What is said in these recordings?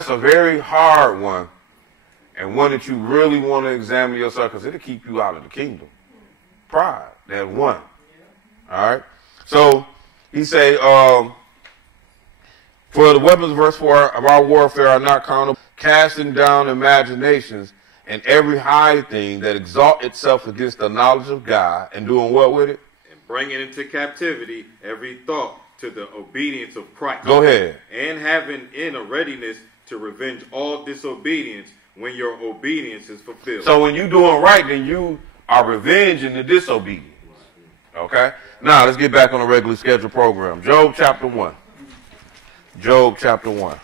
It's a very hard one, and one that you really want to examine yourself, because it'll keep you out of the kingdom. Pride, that one. All right? So, he say, for the weapons, verse 4, of our warfare are not carnal, casting down imaginations and every high thing that exalt itself against the knowledge of God, and doing what with it? And bringing into captivity every thought to the obedience of Christ. Go ahead. And having in a readiness to revenge all disobedience when your obedience is fulfilled. So when you're doing right, then you are revenging the disobedience. Okay? Now, let's get back on the regularly scheduled program. Job chapter 1. Job chapter 1.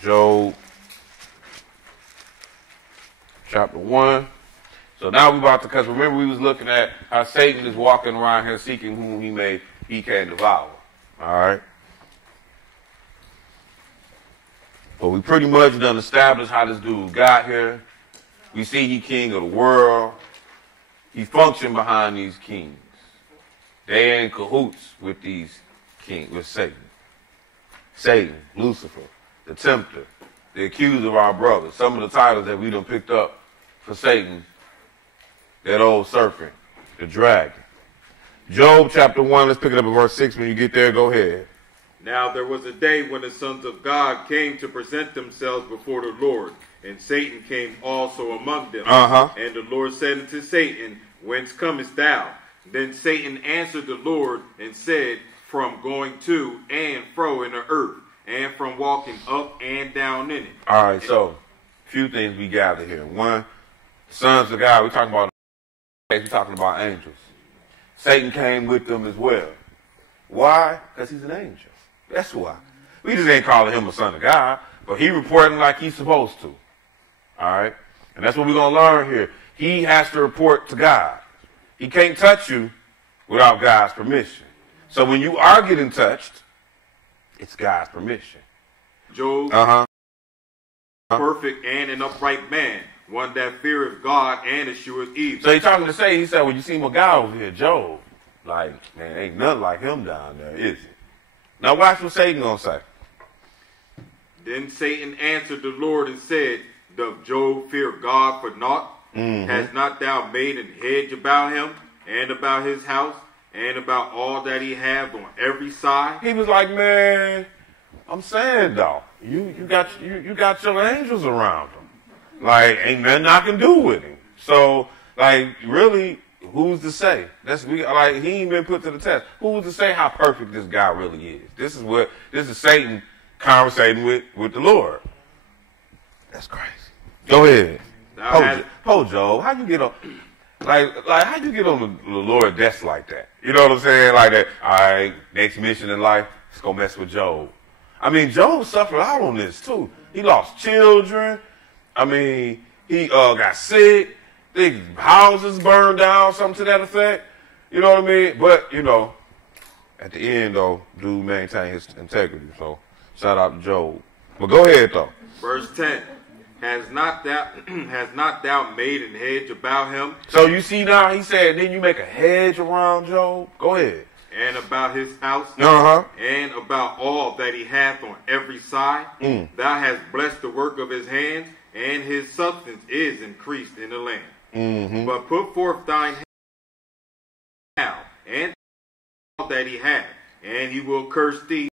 Job chapter 1. So now we're about to, because remember we was looking at how Satan is walking around here seeking whom he can devour. All right? But we pretty much done established how this dude got here. We see he king of the world. He functioned behind these kings. They in cahoots with these kings, with Satan. Satan, Lucifer, the tempter, the accuser of our brothers. Some of the titles that we done picked up for Satan. That old serpent, the dragon. Job chapter 1, let's pick it up at verse 6. When you get there, go ahead. Now there was a day when the sons of God came to present themselves before the Lord, and Satan came also among them. And the Lord said unto Satan, Whence comest thou? Then Satan answered the Lord and said, From going to and fro in the earth, and from walking up and down in it. All right, so a few things we gather here. One, sons of God, we're talking about angels. Satan came with them as well. Why? Because he's an angel. That's why. We just ain't calling him a son of God, but he reporting like he's supposed to. All right? And that's what we're going to learn here. He has to report to God. He can't touch you without God's permission. So when you are getting touched, it's God's permission. Job, perfect and an upright man, one that feareth God and escheweth evil. So he's talking to say, he said, well, you see my guy over here, Job. Like, man, ain't nothing like him down there, is it? Now watch what Satan gonna say. Then Satan answered the Lord and said, Doth Job fear God for naught? Has not thou made an hedge about him, and about his house, and about all that he hath on every side? He was like, man, I'm saying though, you got your angels around him. Like, ain't nothing I can do with him. So, like, really, who's to say? He ain't been put to the test. Who's to say how perfect this guy really is? This is Satan conversating with the Lord. That's crazy. Go ahead. Job, how you get on how you get on the Lord desk like that? You know what I'm saying? Like that, all right, next mission in life, it's gonna mess with Job. I mean, Job suffered out on this too. He lost children. I mean, he got sick. His houses burned down, something to that effect. You know what I mean? But, you know, at the end, though, dude maintained his integrity. So, shout out to Job. But go ahead, though. Verse 10. Has not thou made an hedge about him? So, you see now, he said, then you make a hedge around Job? Go ahead. And about his house, and about all that he hath on every side. Thou hast blessed the work of his hands, and his substance is increased in the land. But put forth thine hand now, and all that he hath, and he will curse thee.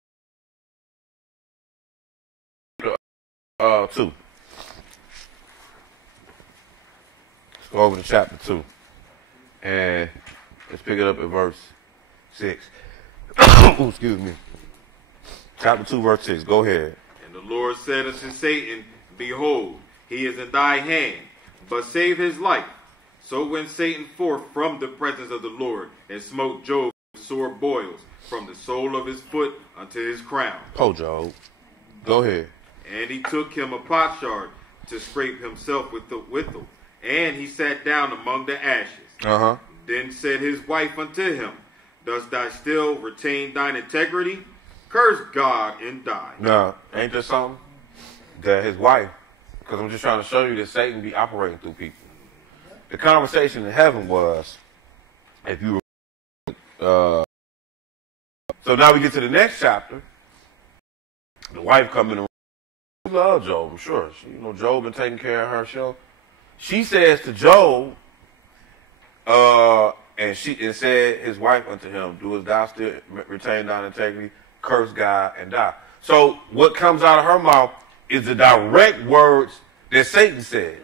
2. Let's go over to chapter 2. And let's pick it up at verse 6. Ooh, excuse me. Chapter 2, verse 6. Go ahead. And the Lord said unto Satan, Behold, he is in thy hand, but save his life. So went Satan forth from the presence of the Lord, and smote Job with sore boils, from the sole of his foot unto his crown. Job. Go ahead. And he took him a potsherd to scrape himself with the withal, and he sat down among the ashes. Then said his wife unto him, Dost thou still retain thine integrity? Curse God and die. No, ain't there something that his wife, because I'm just trying to show you that Satan be operating through people. The conversation in heaven was, if you were, so now we get to the next chapter, The wife come in the room. She loves Job, I'm sure. Job been taking care of her show. She says to Job, and said his wife unto him, doest thou still retain thine integrity, curse God and die. So what comes out of her mouth is the direct words that Satan said.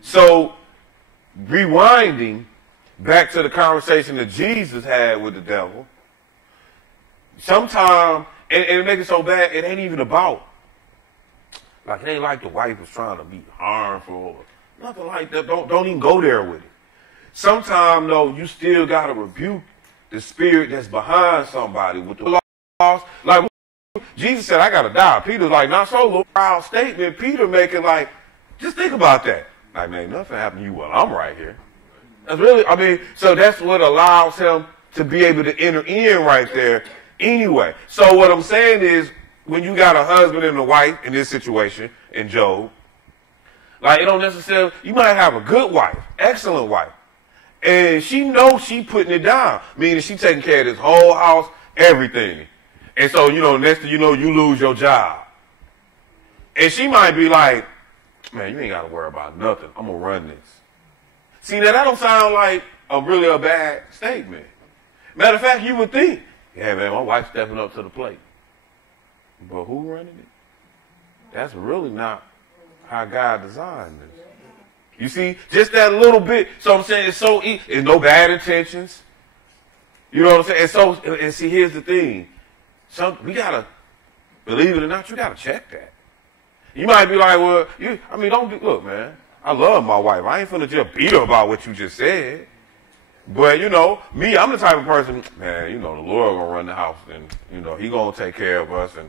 So rewinding back to the conversation that Jesus had with the devil, sometimes, and it makes it so bad, it ain't even about, like, it ain't like the wife was trying to be harmful or nothing like that. Don't even go there with it. Sometimes, though, you still got to rebuke the spirit that's behind somebody with the laws. Like, Jesus said, I got to die. Peter's like, not so, little proud statement. Peter making like, just think about that. Like, man, nothing happened to you while I'm right here. That's really, so that's what allows him to be able to enter in right there anyway. So what I'm saying is, when you got a husband and a wife in this situation, in Job, like, it don't necessarily, you might have a good wife, excellent wife, and she knows she putting it down, meaning she taking care of this whole house, everything. And so, next thing you know, you lose your job. And she might be like, man, you ain't got to worry about nothing. I'm going to run this. See, now that don't sound like really a bad statement. Matter of fact, you would think, yeah, man, my wife's stepping up to the plate. But who running it? That's really not how God designed this. You see, just that little bit. So I'm saying it's so easy. There's no bad intentions. You know what I'm saying? And see, here's the thing. We got to, believe it or not, you got to check that. You might be like, well, look, man, I love my wife. I ain't finna just beat her about what you just said. But, me, I'm the type of person, man, the Lord gonna run the house, and, he gonna take care of us, and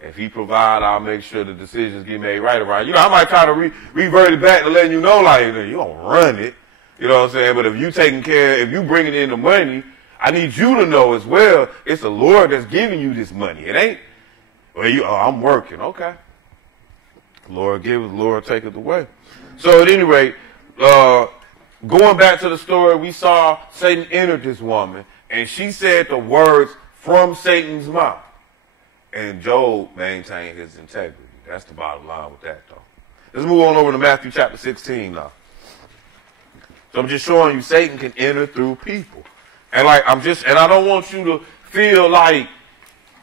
if he provide, I'll make sure the decisions get made right around. I might try to revert it back to letting you know, like, you don't run it. You know what I'm saying? But if you taking care, if you bringing in the money, I need you to know as well, it's the Lord that's giving you this money. It ain't, I'm working. Okay. Lord giveth, Lord taketh away. So at any rate, going back to the story, we saw Satan enter this woman, and she said the words from Satan's mouth. And Job maintained his integrity. That's the bottom line with that, though. Let's move on over to Matthew chapter 16 now. So I'm just showing you Satan can enter through people. And I don't want you to feel like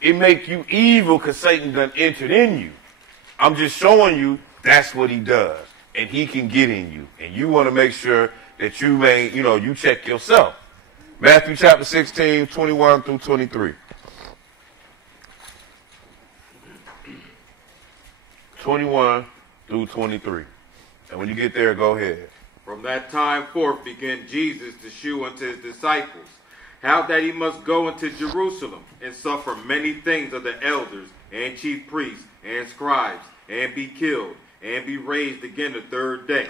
it make you evil because Satan done entered in you. I'm just showing you that's what he does. And he can get in you. And you want to make sure that you check yourself. Matthew chapter 16, 21 through 23. 21 through 23. And when you get there, go ahead. From that time forth began Jesus to shew unto his disciples how that he must go into Jerusalem and suffer many things of the elders and chief priests and scribes, and be killed, and be raised again the third day.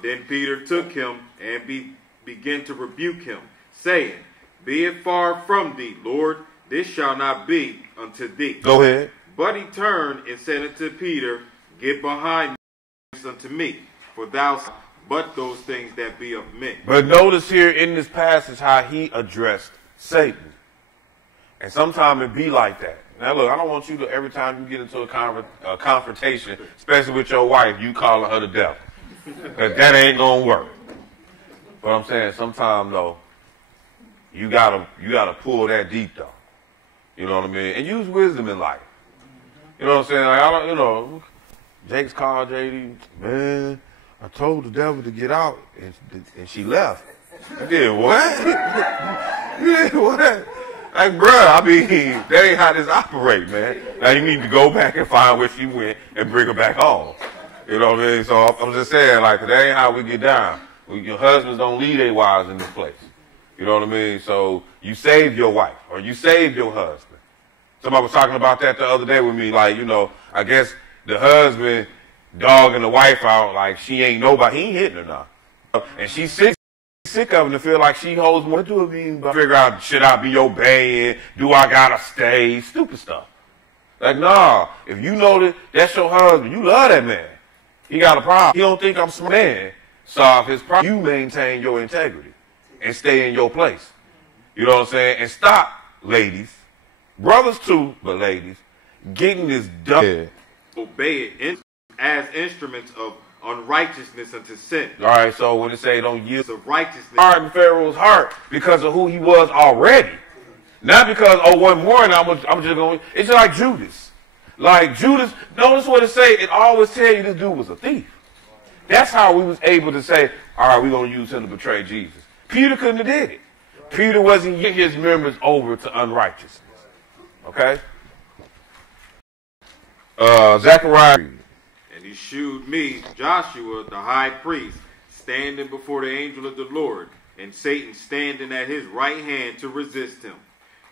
Then Peter took him and began to rebuke him, saying, Be it far from thee, Lord, this shall not be unto thee. Go ahead. But he turned and said unto Peter, Get behind me unto me, for thou shalt but those things that be of men. But notice here in this passage how he addressed Satan. And sometimes it be like that. Now look, I don't want you to, every time you get into a confrontation, especially with your wife, you calling her the devil. Because that ain't going to work. But I'm saying sometimes, though, you gotta pull that deep, though. You know what I mean? And use wisdom in life. You know what I'm saying? Like, Jake's called JD, man, I told the devil to get out, and she left. I did what? You did what? Like, bruh, that ain't how this operate, man. Now you need to go back and find where she went and bring her back home. You know what I mean? So I'm just saying, like, that ain't how we get down. Your husbands don't leave their wives in this place. You know what I mean? So you saved your wife, or you saved your husband. Somebody was talking about that the other day with me, like, I guess the husband dogging the wife out like she ain't nobody. He ain't hitting her now. And she's sick of him to feel like she holds more to do with me. But figure out, should I be obeying? Do I gotta stay? Stupid stuff. Like, nah, if you know that that's your husband, you love that man. He got a problem. He don't think I'm smart. Man, solve his problem. You maintain your integrity and stay in your place. You know what I'm saying? And stop, ladies. Brothers too, but ladies. getting this done. Yeah. Obey it as instruments of unrighteousness unto sin. All right, so when it say don't yield to righteousness, harden Pharaoh's heart because of who he was already, not because one morning I'm just going. It's just like Judas. Like Judas, notice what it say. It always tell you this dude was a thief. That's how we was able to say, all right, we're gonna use him to betray Jesus. Peter couldn't have did it. Peter wasn't getting his members over to unrighteousness. Okay. Zechariah. And he shewed me, Joshua, the high priest, standing before the angel of the Lord, and Satan standing at his right hand to resist him.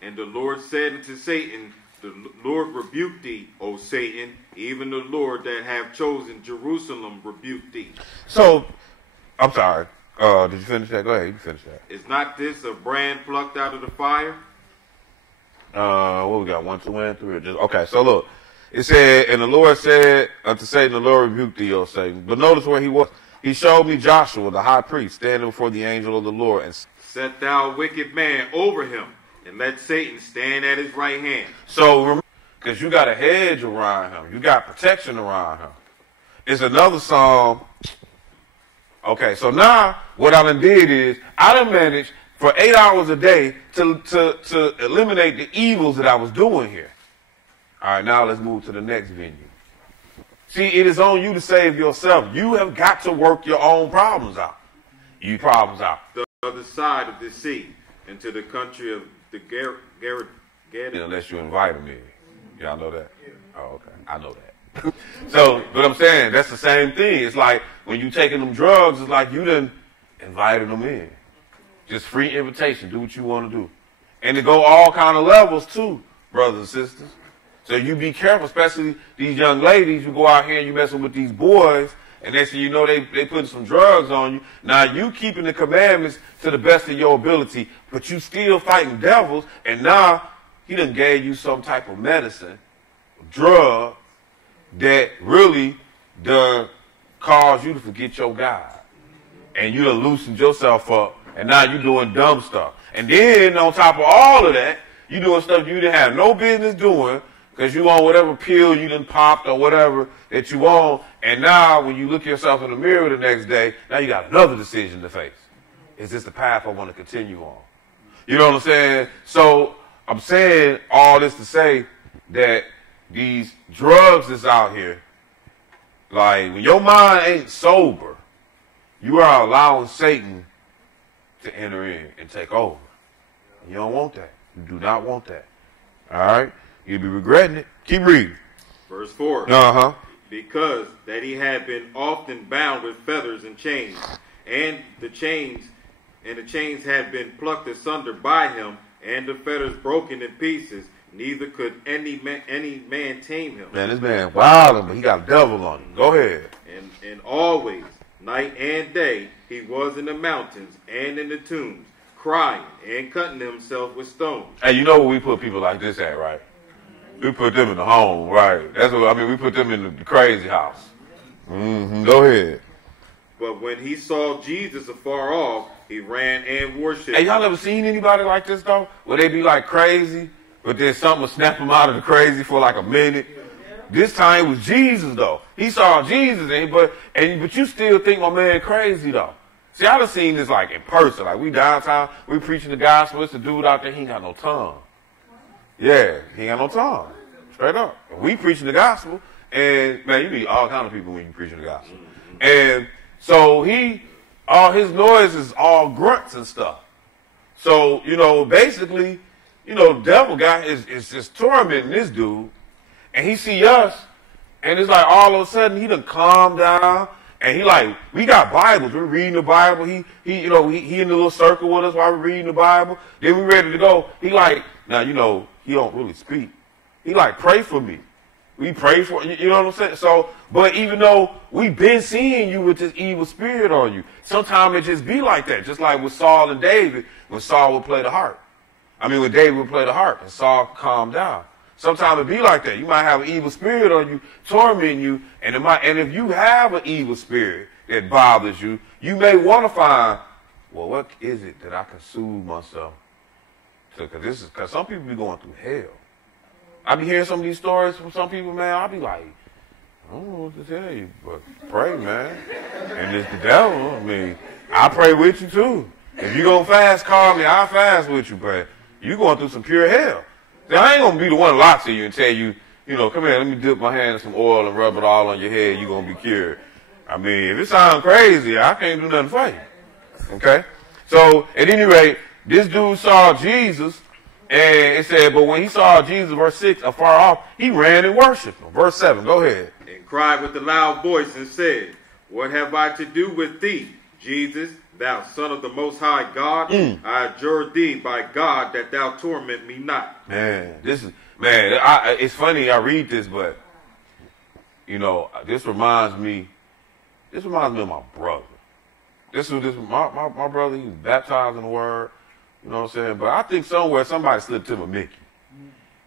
And the Lord said unto Satan, the Lord rebuke thee, O Satan, even the Lord that have chosen Jerusalem rebuke thee. So, I'm sorry. Did you finish that? Go ahead, you finish that. Is not this a brand plucked out of the fire? What we got? 1, 2, and 3. Okay, so look. It said, and the Lord said unto Satan, the Lord rebuked thee, O Satan. But notice where he was. He showed me Joshua, the high priest, standing before the angel of the Lord. And set thou wicked man over him, and let Satan stand at his right hand. So, remember, because you got a hedge around him. You got protection around him. It's another psalm. Okay, so now what I done did is I done managed for 8 hours a day to eliminate the evils that I was doing here. All right, now let's move to the next venue. See, it is on you to save yourself. You have got to work your own problems out. The other side of the sea, into the country of the Garrett. Unless you invite them in. Y'all know that? Oh, okay. I know that. So, but I'm saying, that's the same thing. It's like when you taking them drugs, it's like you done invited them in. Just free invitation. Do what you want to do. And to go all kind of levels too, brothers and sisters. So you be careful, especially these young ladies. You go out here and you messing with these boys, and next thing you know, they putting some drugs on you. Now you keeping the commandments to the best of your ability, but you still fighting devils, and now he done gave you some type of medicine, drug, that really done cause you to forget your God. And you done loosened yourself up, and now you doing dumb stuff. And then on top of all of that, you doing stuff you didn't have no business doing, because you on whatever pill you done popped or whatever that you on, and now when you look yourself in the mirror the next day, now you got another decision to face. Is this the path I want to continue on? You know what I'm saying? So I'm saying all this to say that these drugs that's out here, like when your mind ain't sober, you are allowing Satan to enter in and take over. You don't want that. You do not want that. All right? You'll be regretting it. Keep reading. Verse 4. Uh-huh. Because that he had been often bound with fetters and chains, and the chains had been plucked asunder by him, and the fetters broken in pieces, neither could any man tame him. Man, this man wild, but he got a devil on him. Go ahead. And always, night and day, he was in the mountains and in the tombs, crying and cutting himself with stones. Hey, you know where we put people like this at, right? We put them in the home, right? That's what I mean. We put them in the crazy house. Go ahead. But when he saw Jesus afar off, he ran and worshipped. Hey, y'all ever seen anybody like this though? Where they be like crazy, but then something will snap them out of the crazy for like a minute. This time it was Jesus though. He saw Jesus, but you still think my man crazy though. See, I done seen this like in person. Like we downtown, we preaching the gospel. It's a dude out there, he ain't got no tongue. Yeah, he ain't got no tongue. Straight up. We preaching the gospel, and man, you meet all kind of people when you preaching the gospel. And so all his noise is all grunts and stuff. So, basically, the devil guy is just tormenting this dude, and he see us, and it's like all of a sudden he done calmed down, and he like, we got Bibles, we're reading the Bible, he in the little circle with us while we're reading the Bible, then we ready to go. He like, now, he don't really speak. He like, pray for me. We pray for you, know what I'm saying? So, but even though we've been seeing you with this evil spirit on you, sometimes it just be like that. Just like with Saul and David, when Saul would play the harp. When David would play the harp and Saul calmed down. Sometimes it be like that. You might have an evil spirit on you, tormenting you, and if you have an evil spirit that bothers you, you may want to find, well, what is it that I can soothe myself to? Because some people be going through hell. I be hearing some of these stories from some people, man. I be like, I don't know what to tell you, but pray, man. And it's the devil. I mean, I pray with you too. If you gonna fast, call me. I'll fast with you, but you going through some pure hell. See, I ain't gonna be the one to lie to you and tell you, you know, come here, let me dip my hand in some oil and rub it all on your head. You gonna be cured. I mean, if it sounds crazy, I can't do nothing for you. Okay? So, at any rate, this dude saw Jesus, and it said, but when he saw Jesus, verse 6, afar off, he ran and worshipped him. Verse 7, go ahead. And cried with a loud voice and said, what have I to do with thee, Jesus, thou Son of the Most High God? I adjure thee by God that thou torment me not. Man, it's funny I read this, but, you know, this reminds me of my brother. My brother, he was baptized in the Word, you know what I'm saying? But I think somewhere somebody slipped him a Mickey.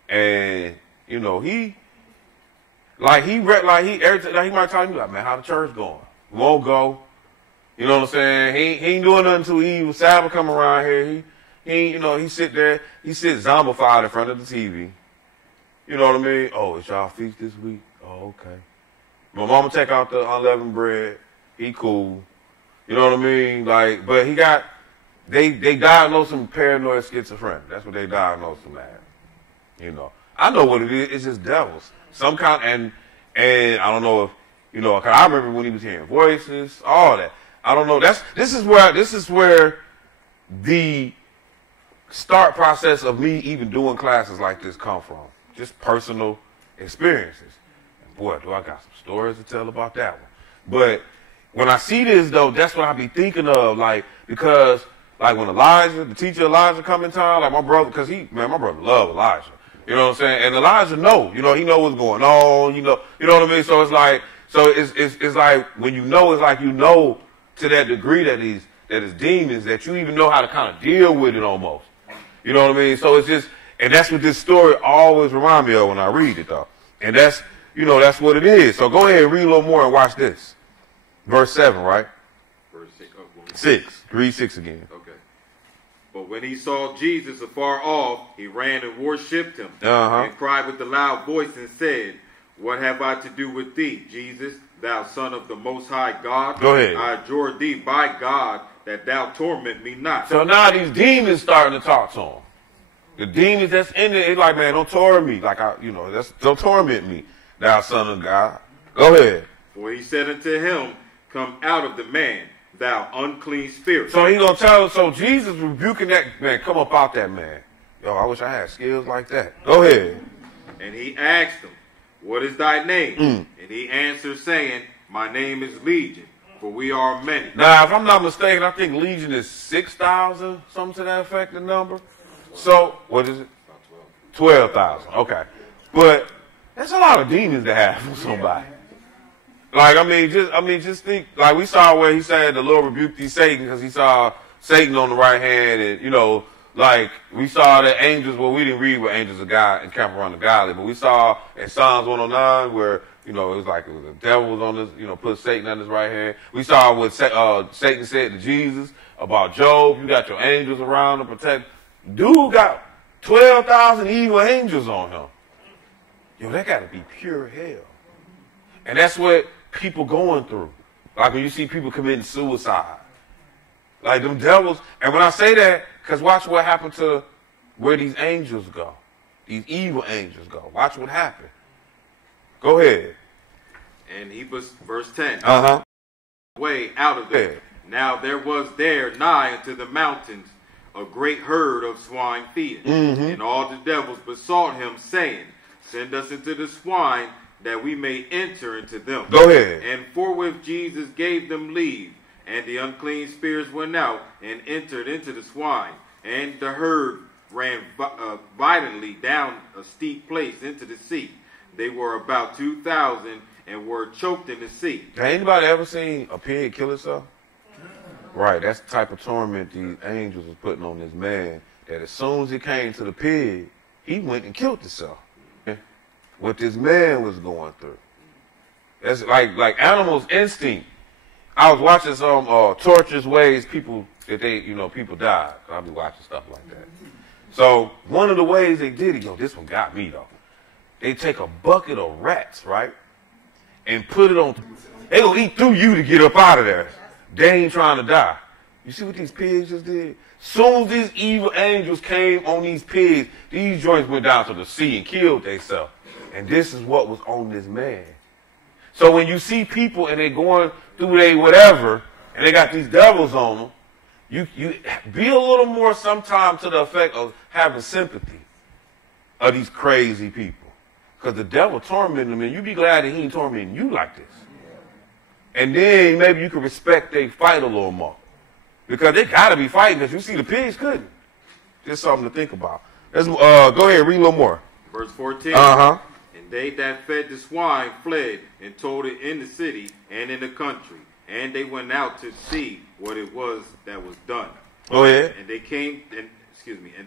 And, you know, he might tell me, like, man, how the church going? We won't go. You know what I'm saying? He ain't doing nothing too evil. Sabbath come around here. He sit there, he sits zombified in front of the TV. You know what I mean? Oh, it's y'all feast this week? Oh, okay. My mama take out the unleavened bread. He cool. You know what I mean? Like, but they diagnosed him paranoid schizophrenic. That's what they diagnosed him as. You know. I know what it is. It's just devils. Some kind, and I don't know if, you know, 'cause I remember when he was hearing voices, all that. I don't know. This is where the start process of me even doing classes like this come from. Just personal experiences. And boy, do I got some stories to tell about that one. But when I see this, though, that's what I be thinking of, like, because, like, when the teacher Elijah come in town, like my brother, because my brother love Elijah. You know what I'm saying? And Elijah he know what's going on, you know what I mean? So it's like, it's like, when you know, it's like you know to that degree that it's demons, that you even know how to kind of deal with it almost. You know what I mean? So it's just, and that's what this story always reminds me of when I read it, though. And that's what it is. So go ahead and read a little more and watch this. Verse 7, right? Verse 6. 6. Read 6 again. Okay. But when he saw Jesus afar off, he ran and worshipped him, and cried with a loud voice and said, what have I to do with thee, Jesus, thou Son of the Most High God? Go ahead. I adjure thee by God that thou torment me not. So now these demons starting to talk to him. The demons that's in there, it's like, man, don't torment me. Like, don't torment me, thou Son of God. Go ahead. For he said unto him, come out of the man, thou unclean spirit. So he gonna tell us, so Jesus rebuking that man, come up out that man. Yo, I wish I had skills like that. Go ahead. And he asked him, what is thy name? And he answered, saying, my name is Legion, for we are many. Now, if I'm not mistaken, I think Legion is 6,000, something to that effect, the number. So, what is it? 12,000. Okay. But that's a lot of demons to have for somebody. Like, just think, like we saw where he said the Lord rebuked thee Satan, because he saw Satan on the right hand, and, you know, like, we saw that angels, well, we didn't read where angels of God encamp around the godly, but we saw in Psalms 109 where, you know, it was like the devil was on this, you know, put Satan on his right hand. We saw what Satan said to Jesus about Job. You got your angels around to protect. Dude got 12,000 evil angels on him. Yo, that got to be pure hell. And that's what people going through. Like when you see people committing suicide. Like them devils. And when I say that, because watch what happened to where these angels go. These evil angels go. Watch what happened. Go ahead. And he was, verse 10. Way out of there. Yeah. Now there was there nigh unto the mountains a great herd of swine feeding. And all the devils besought him, saying, send us into the swine, that we may enter into them. Go ahead. And forthwith Jesus gave them leave. And the unclean spirits went out and entered into the swine. And the herd ran violently down a steep place into the sea. They were about 2,000 and were choked in the sea. Has anybody ever seen a pig kill itself? Right, that's the type of torment these angels was putting on this man, that as soon as he came to the pig, he went and killed himself. What this man was going through. That's like animals' instinct. I was watching some torturous ways people died. I'll be watching stuff like that. So one of the ways they did it, this one got me though. they take a bucket of rats, right, and put it on. They gonna eat through you to get up out of there. They ain't trying to die. You see what these pigs just did? Soon as these evil angels came on these pigs, these joints went down to the sea and killed themselves. And this is what was on this man. So when you see people and they going through their whatever, and they got these devils on them, you be a little more sometime to the effect of having sympathy of these crazy people. Because the devil tormenting them, and you be glad that he ain't tormenting you like this. And then maybe you can respect they fight a little more. Because they got to be fighting, because you see the pigs couldn't. Just something to think about. Let's go ahead, read a little more. Verse 14. Uh-huh. And they that fed the swine fled and told it in the city and in the country. And they went out to see what it was that was done. Go ahead. And they came, and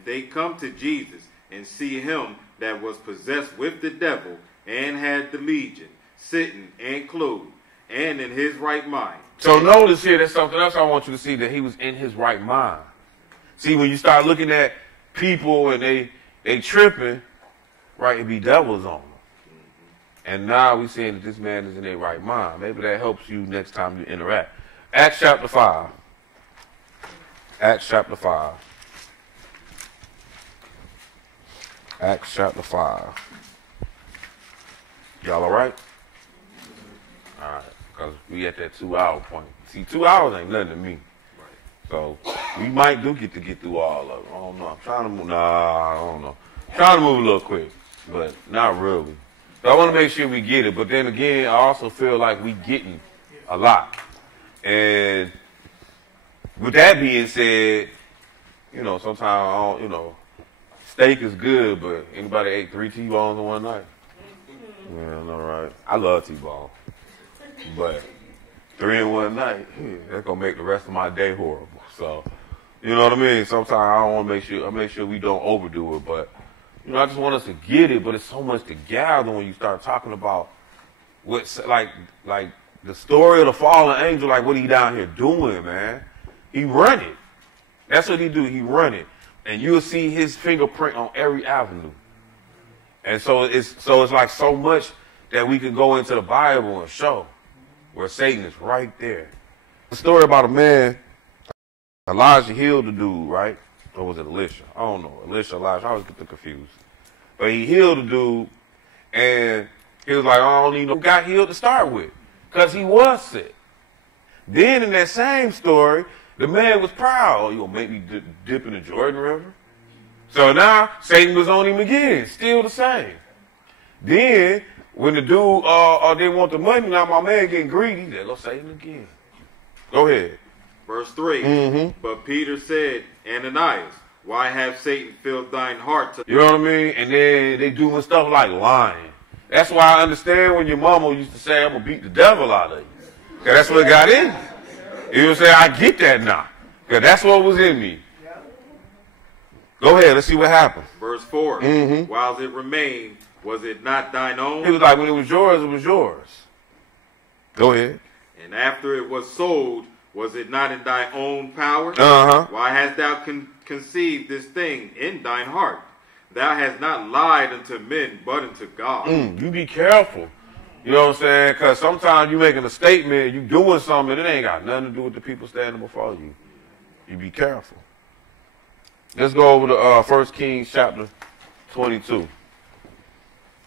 they come to Jesus and see him that was possessed with the devil and had the legion, sitting and clothed, and in his right mind. So notice here, there's something else I want you to see, that he was in his right mind. See, when you start looking at people and they tripping, right, it be devils on them. And now we're saying that this man is in their right mind. Maybe that helps you next time you interact. Acts chapter 5. Acts chapter 5. Acts chapter 5. Y'all all right? All right. Because we at that 2-hour point. See, 2 hours ain't nothing to me. So we might get through all of it. I don't know. I'm trying to move. I don't know. I'm trying to move a little quick, but not really. So I want to make sure we get it. But then again, I also feel like we getting a lot. And with that being said, sometimes I don't, steak is good, but anybody ate 3 T-bones in one night? Yeah, all right. I love T-bone. But 3 in one night, that's going to make the rest of my day horrible. So, you know what I mean? Sometimes I want to make sure we don't overdo it. But, I just want us to get it. But it's so much to gather when you start talking about what's like the story of the fallen angel, like what he down here doing, man. He run it. That's what he do. He run it. And you'll see his fingerprint on every avenue. And so it's like so much that we can go into the Bible and show where Satan is right there. The story about a man, Elijah healed the dude, right? Or was it Elisha? I don't know. Elisha, Elijah, I always get them confused. But he healed the dude, and he was like, I don't need no got healed to start with, because he was sick. Then in that same story, the man was proud. You gonna make me dip in the Jordan River? So now Satan was on him again, still the same. Then when the dude didn't want the money, now my man getting greedy, there go Satan again. Go ahead. Verse 3. Mm-hmm. But Peter said, Ananias, why have Satan filled thine heart to... You know what I mean? And then they doing stuff like lying. That's why I understand when your mama used to say, I'm going to beat the devil out of you. Because that's what got in me. You know what I'm saying? I get that now. Because that's what was in me. Go ahead. Let's see what happens. Verse 4. Mm-hmm. While it remained, was it not thine own? He was like, when it was yours, it was yours. Go ahead. And after it was sold, was it not in thy own power? Uh-huh. Why hast thou conceived this thing in thine heart? Thou hast not lied unto men, but unto God. You be careful. You know what I'm saying? Because sometimes you making a statement, you doing something, and it ain't got nothing to do with the people standing before you. You be careful. Let's go over to 1 Kings chapter 22.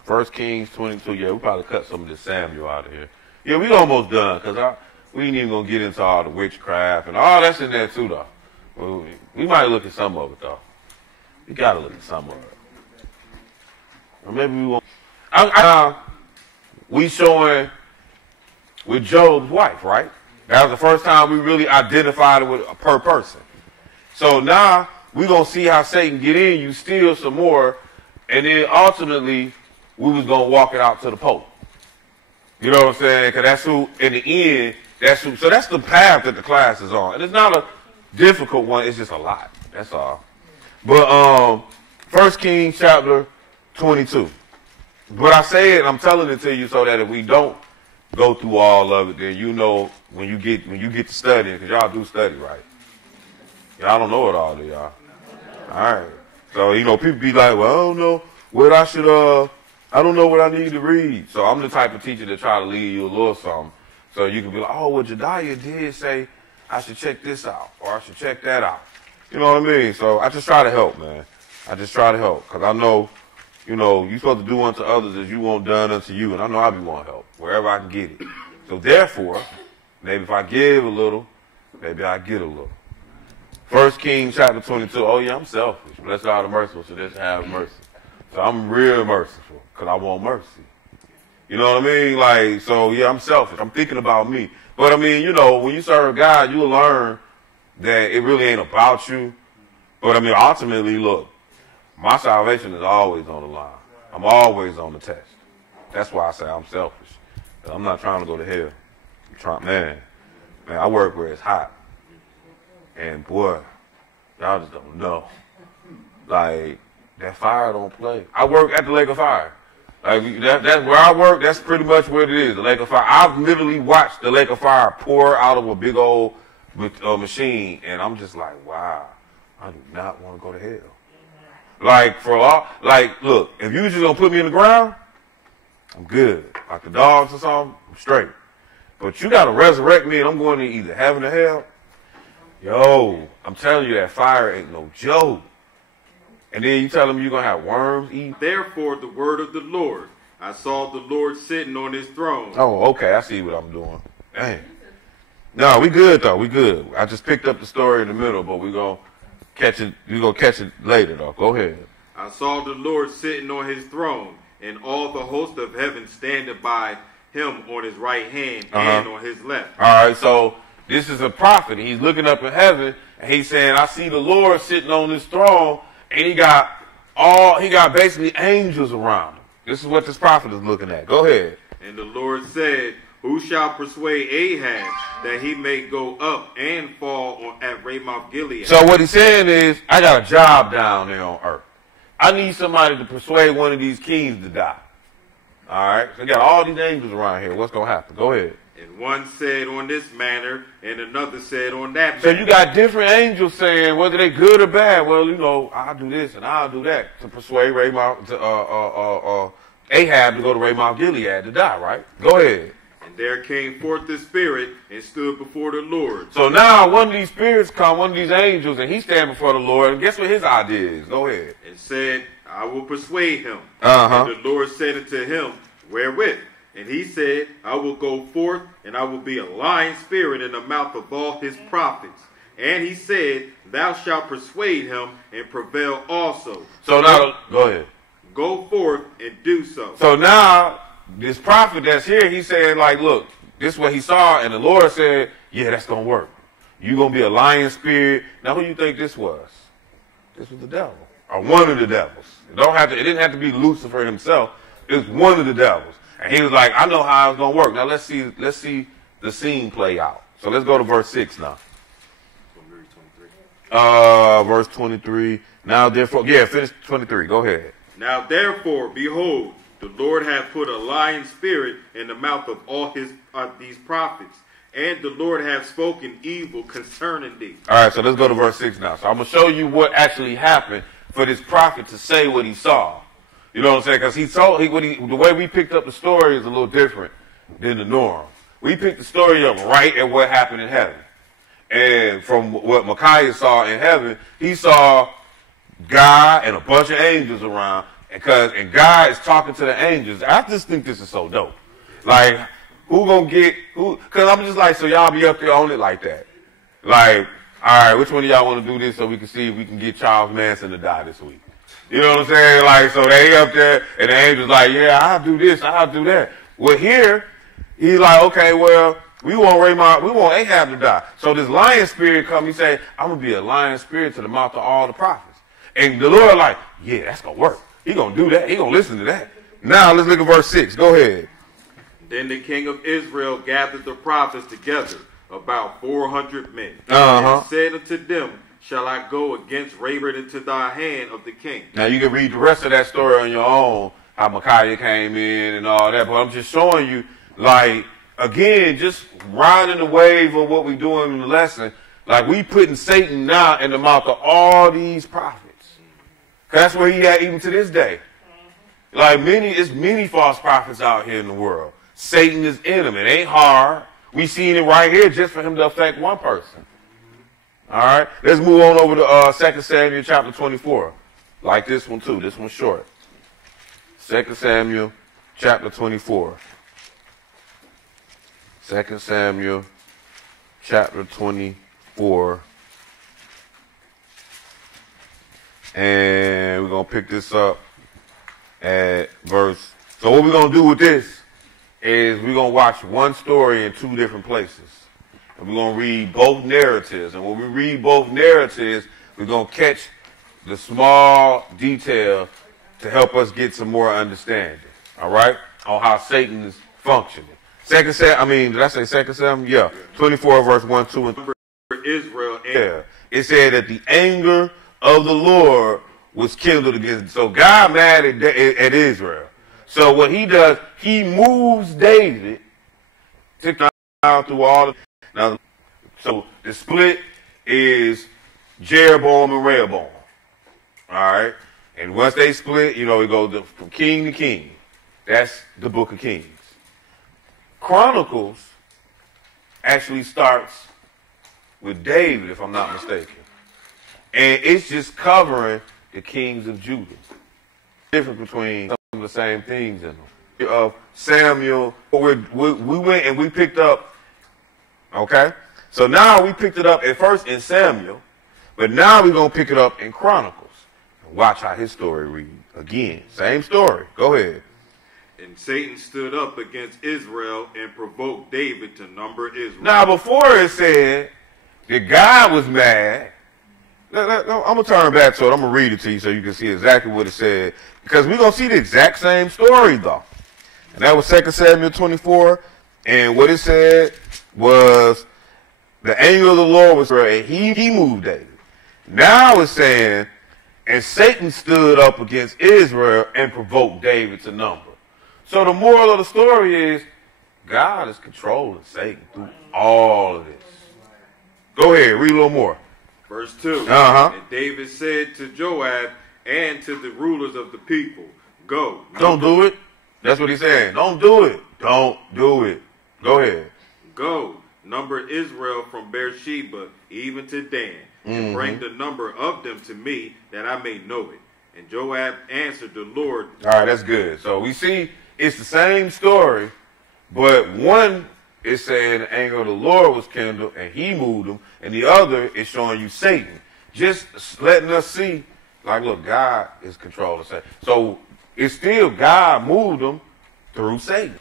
1 Kings 22. Yeah, we probably cut some of this Samuel out of here. Yeah, we almost done, because we ain't even going to get into all the witchcraft and all that's in there too, though. We might look at some of it, though. We got to look at some of it. Or maybe we won't. We showing with Job's wife, right? That was the first time we really identified it with per person. So now we're going to see how Satan get in you, steal some more, and then ultimately we was going to walk it out to the Pope. You know what I'm saying? Because that's who, in the end, so that's the path that the class is on. And it's not a difficult one, it's just a lot. That's all. But 1 Kings chapter 22. But I say it, I'm telling it to you so that if we don't go through all of it, then you know when you get to studying, because y'all do study, right? Y'all don't know it all, do y'all? All right. So, people be like, well, I don't know what I should I don't know what I need to read. So I'm the type of teacher that try to lead you a little something. So you can be like, oh, well, Jedediah did say I should check this out or I should check that out. You know what I mean? So I just try to help, man. I just try to help because I know, you know, you're supposed to do unto others as you want done unto you. And I know I be wanting help wherever I can get it. So therefore, maybe if I give a little, maybe I get a little. 1 Kings chapter 22. Oh, yeah, I'm selfish. Blessed are the merciful, so let's have mercy. So I'm real merciful because I want mercy. You know what I mean? Like, so, yeah, I'm selfish. I'm thinking about me. But, I mean, you know, when you serve God, you'll learn that it really ain't about you. But, I mean, ultimately, look, my salvation is always on the line. I'm always on the test. That's why I say I'm selfish. I'm not trying to go to hell. I'm trying, man, I work where it's hot. And boy, y'all just don't know. Like, that fire don't play. I work at the Lake of Fire. Like, that's where I work. That's pretty much what it is, the Lake of Fire. I've literally watched the Lake of Fire pour out of a big old machine, and I'm just like, wow, I do not want to go to hell. Like, look, if you just gonna put me in the ground, I'm good. Like the dogs or something, I'm straight. But you gotta resurrect me, and I'm going to either heaven or hell. Yo, I'm telling you, that fire ain't no joke. And then you tell them you're going to have worms eat. Therefore, the word of the Lord, I saw the Lord sitting on his throne. Oh, okay. I see what I'm doing. Dang. No, we good, though. We good. I just picked up the story in the middle, but we're going to catch it. We're going to catch it later, though. Go ahead. I saw the Lord sitting on his throne, and all the host of heaven standing by him on his right hand and on his left. All right, so this is a prophet. He's looking up in heaven, and he's saying, I see the Lord sitting on his throne, and he got basically angels around him. This is what this prophet is looking at. Go ahead. And the Lord said, who shall persuade Ahab that he may go up and fall at Ramoth Gilead? So what he's saying is, I got a job down there on earth. I need somebody to persuade one of these kings to die. All right? So you got all these angels around here. What's going to happen? Go ahead. And one said on this manner, and another said on that manner. So you got different angels saying, whether they good or bad, well, you know, I'll do this and I'll do that to persuade Ahab to go to Ramoth Gilead to die, right? Go ahead. And there came forth the spirit and stood before the Lord. So now one of these spirits come, one of these angels, and he's standing before the Lord, and guess what his idea is? Go ahead. And said, I will persuade him. And the Lord said unto him, wherewith? And he said, I will go forth, and I will be a lying spirit in the mouth of all his prophets. And he said, thou shalt persuade him and prevail also. So now, go ahead. Go forth and do so. So now, this prophet that's here, he's saying, like, look, this is what he saw, and the Lord said, yeah, that's going to work. You're going to be a lying spirit. Now, who you think this was? This was the devil, or one of the devils. It didn't have to be Lucifer himself. It was one of the devils. And he was like, I know how it's going to work. Now, let's see the scene play out. So let's go to verse 6 now. Verse 23. Now, therefore, yeah, finish 23. Go ahead. Now, therefore, behold, the Lord hath put a lying spirit in the mouth of all these prophets, and the Lord hath spoken evil concerning thee. All right, so let's go to verse 6 now. So I'm going to show you what actually happened for this prophet to say what he saw. You know what I'm saying? Because the way we picked up the story is a little different than the norm. We picked the story up right at what happened in heaven. And from what Micaiah saw in heaven, he saw God and a bunch of angels around. And God is talking to the angels. I just think this is so dope. Like, because I'm just like, so y'all be up there on it like that. Like, all right, which one of y'all want to do this so we can see if we can get Charles Manson to die this week? You know what I'm saying? Like, so they up there, and the angel's like, yeah, I'll do this, I'll do that. Well, here, he's like, okay, well, we want Ahab to die. So this lion spirit come, he say, I'm going to be a lion spirit to the mouth of all the prophets. And the Lord like, yeah, that's going to work. He going to do that. He going to listen to that. Now, let's look at verse 6. Go ahead. Then the king of Israel gathered the prophets together, about 400 men, and said unto them, shall I go against Rabbit into thy hand of the king? Now, you can read the rest of that story on your own, how Micaiah came in and all that. But I'm just showing you, like, again, just riding the wave of what we're doing in the lesson. Like, we putting Satan now in the mouth of all these prophets. That's where he at even to this day. Like it's many false prophets out here in the world. Satan is in them. It ain't hard. We seen it right here just for him to affect one person. All right. Let's move on over to 2 Samuel chapter 24. Like this one too. This one's short. 2 Samuel chapter 24. 2 Samuel chapter 24. And we're going to pick this up at verse. So what we're going to do with this is we're going to watch one story in two different places. And we're going to read both narratives. And when we read both narratives, we're going to catch the small detail to help us get some more understanding. All right? On how Satan is functioning. Did I say 2 Samuel? Yeah. 24 verse 1, 2, and 3. Israel. Yeah. It said that the anger of the Lord was kindled against. So God mad at Israel. So what he does, he moves David to down through all the. Now, so the split is Jeroboam and Rehoboam. All right. And once they split, it goes from king to king. That's the book of Kings. Chronicles actually starts with David, if I'm not mistaken. And it's just covering the kings of Judah. Difference between some of the same things in them. Of Samuel, we went and we picked up, okay? So now we picked it up at first in Samuel, but now we're going to pick it up in Chronicles. Watch how his story reads. Again, same story. Go ahead. And Satan stood up against Israel and provoked David to number Israel. Now, before it said that God was mad, I'm going to turn back to it. I'm going to read it to you so you can see exactly what it said. Because we're going to see the exact same story, though. And that was 2 Samuel 24. And what it said was the anger of the Lord was for, and he moved David. Now it's saying, and Satan stood up against Israel and provoked David to number. So the moral of the story is God is controlling Satan through all of this. Go ahead, read a little more. Verse 2. And David said to Joab and to the rulers of the people, go. Don't do it. That's what he's saying. Don't do it. Don't do it. Go ahead. Go, number Israel from Beersheba even to Dan, and bring the number of them to me, that I may know it. And Joab answered the Lord. All right, that's good. So we see it's the same story, but one is saying the anger of the Lord was kindled and he moved them, and the other is showing you Satan. Just letting us see, like, look, God is controlling Satan. So it's still God moved them through Satan.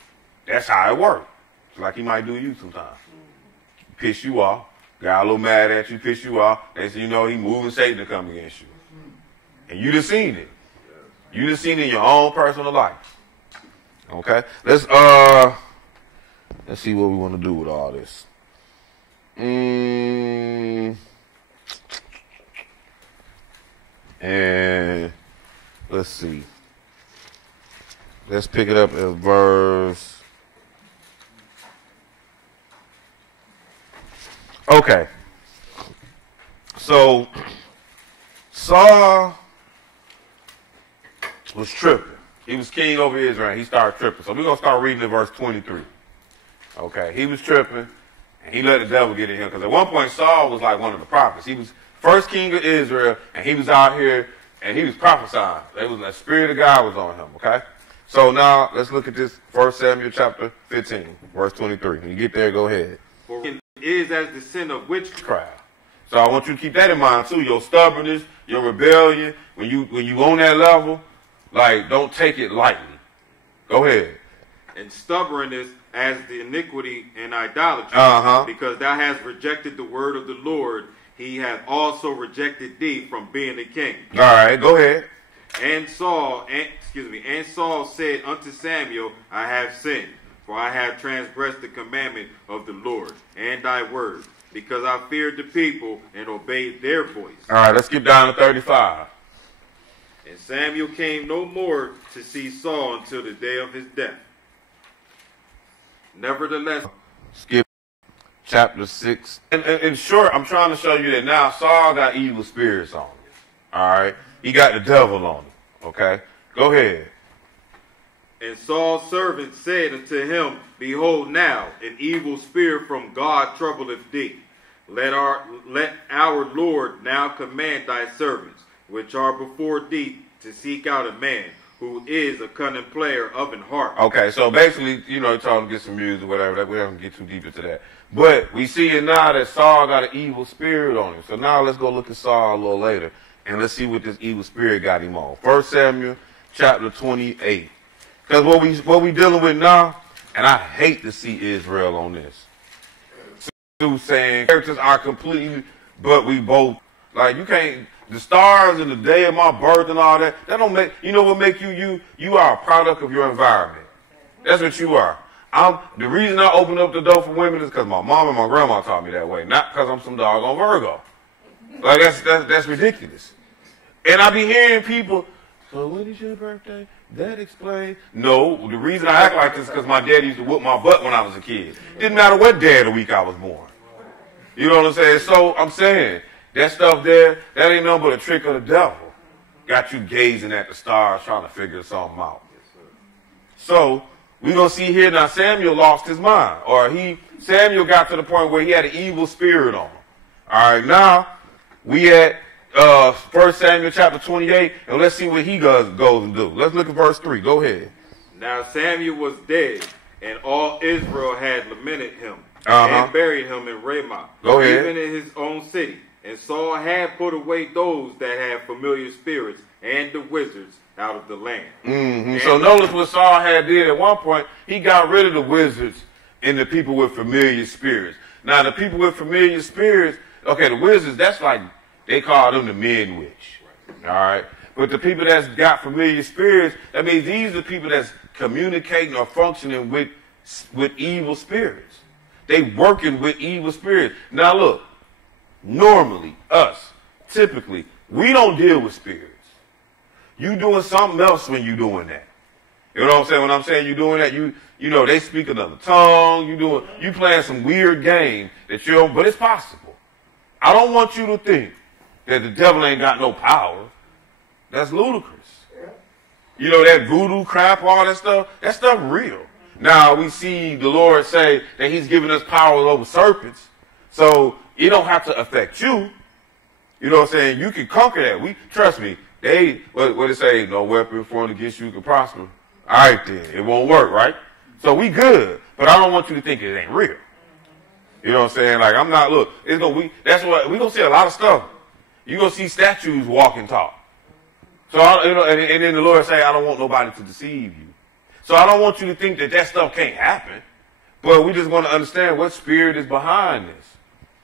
That's how it works. It's like he might do you sometimes. Piss you off. Got a little mad at you, piss you off. Next thing you know, he moving Satan to come against you. And you just seen it. You just seen it in your own personal life. Okay? Let's see what we want to do with all this. And let's see. Let's pick it up at verse. Okay. So Saul was tripping. He was king over Israel. He started tripping. So we're going to start reading at verse 23. Okay. He was tripping, and he let the devil get in him. Because at one point, Saul was like one of the prophets. He was first king of Israel, and he was out here, and he was prophesying. The Spirit of God was on him. Okay. So now let's look at this 1 Samuel chapter 15, verse 23. When you get there, go ahead. For it is as the sin of witchcraft. So I want you to keep that in mind too. Your stubbornness, your rebellion, when you on that level, like, don't take it lightly. Go ahead. And stubbornness as the iniquity and idolatry, because thou hast rejected the word of the Lord, he hath also rejected thee from being a king. All right, go ahead. And Saul said unto Samuel, I have sinned, for I have transgressed the commandment of the Lord and thy word, because I feared the people and obeyed their voice. All right, let's skip down to 35. And Samuel came no more to see Saul until the day of his death. Nevertheless, skip chapter 6. And in short, I'm trying to show you that now Saul got evil spirits on him. All right, he got the devil on him. Okay, go ahead. And Saul's servant said unto him, Behold now, an evil spirit from God troubleth thee. Let our Lord now command thy servants, which are before thee, to seek out a man who is a cunning player of an harp. Okay, so basically, you know, trying to get some music or whatever. We don't get too deep into that. But we see it now that Saul got an evil spirit on him. So now let's go look at Saul a little later, and let's see what this evil spirit got him on. 1 Samuel chapter 28. Because what we dealing with now, and I hate to see Israel on this. So saying characters are completely, but we both, like, you can't, the stars and the day of my birth and all that, that don't make, you know what make you? You are a product of your environment. That's what you are. The reason I open up the door for women is because my mom and my grandma taught me that way, not because I'm some doggone Virgo. Like, that's ridiculous. And I be hearing people, so when is your birthday? That explains. No, the reason I act like this is because my dad used to whoop my butt when I was a kid. Didn't matter what day of the week I was born. You know what I'm saying? So I'm saying, that stuff there, that ain't nothing but a trick of the devil. Got you gazing at the stars trying to figure something out. So, we're going to see here now Samuel lost his mind. Or Samuel got to the point where he had an evil spirit on him. All right, now we at 1 Samuel chapter 28, and let's see what he goes and do. Let's look at verse 3. Go ahead. Now Samuel was dead, and all Israel had lamented him, and buried him in Ramah, even in his own city. And Saul had put away those that had familiar spirits and the wizards out of the land. So notice what Saul had did at one point. He got rid of the wizards and the people with familiar spirits. Now, the people with familiar spirits, okay, the wizards, that's like, they call them the men witch. All right? But the people that's got familiar spirits, that means these are people that's communicating or functioning with evil spirits. They working with evil spirits. Now, look, normally, typically, we don't deal with spirits. You doing something else when you doing that. You know what I'm saying? When I'm saying you doing that, you know, they speak another tongue, you playing some weird game that you don't, but it's possible. I don't want you to think that the devil ain't got no power. That's ludicrous. You know, that voodoo crap, all that stuff real. Now, we see the Lord say that he's giving us power over serpents, so it don't have to affect you. You know what I'm saying? You can conquer that. Trust me, what it say, no weapon formed against you can prosper. All right then, it won't work, right? So we good, but I don't want you to think it ain't real. You know what I'm saying? Like, I'm not, look, that's what, we're going to see a lot of stuff. You're going to see statues walk and talk. So, and then the Lord say, I don't want nobody to deceive you. So I don't want you to think that stuff can't happen. But we just want to understand what spirit is behind this.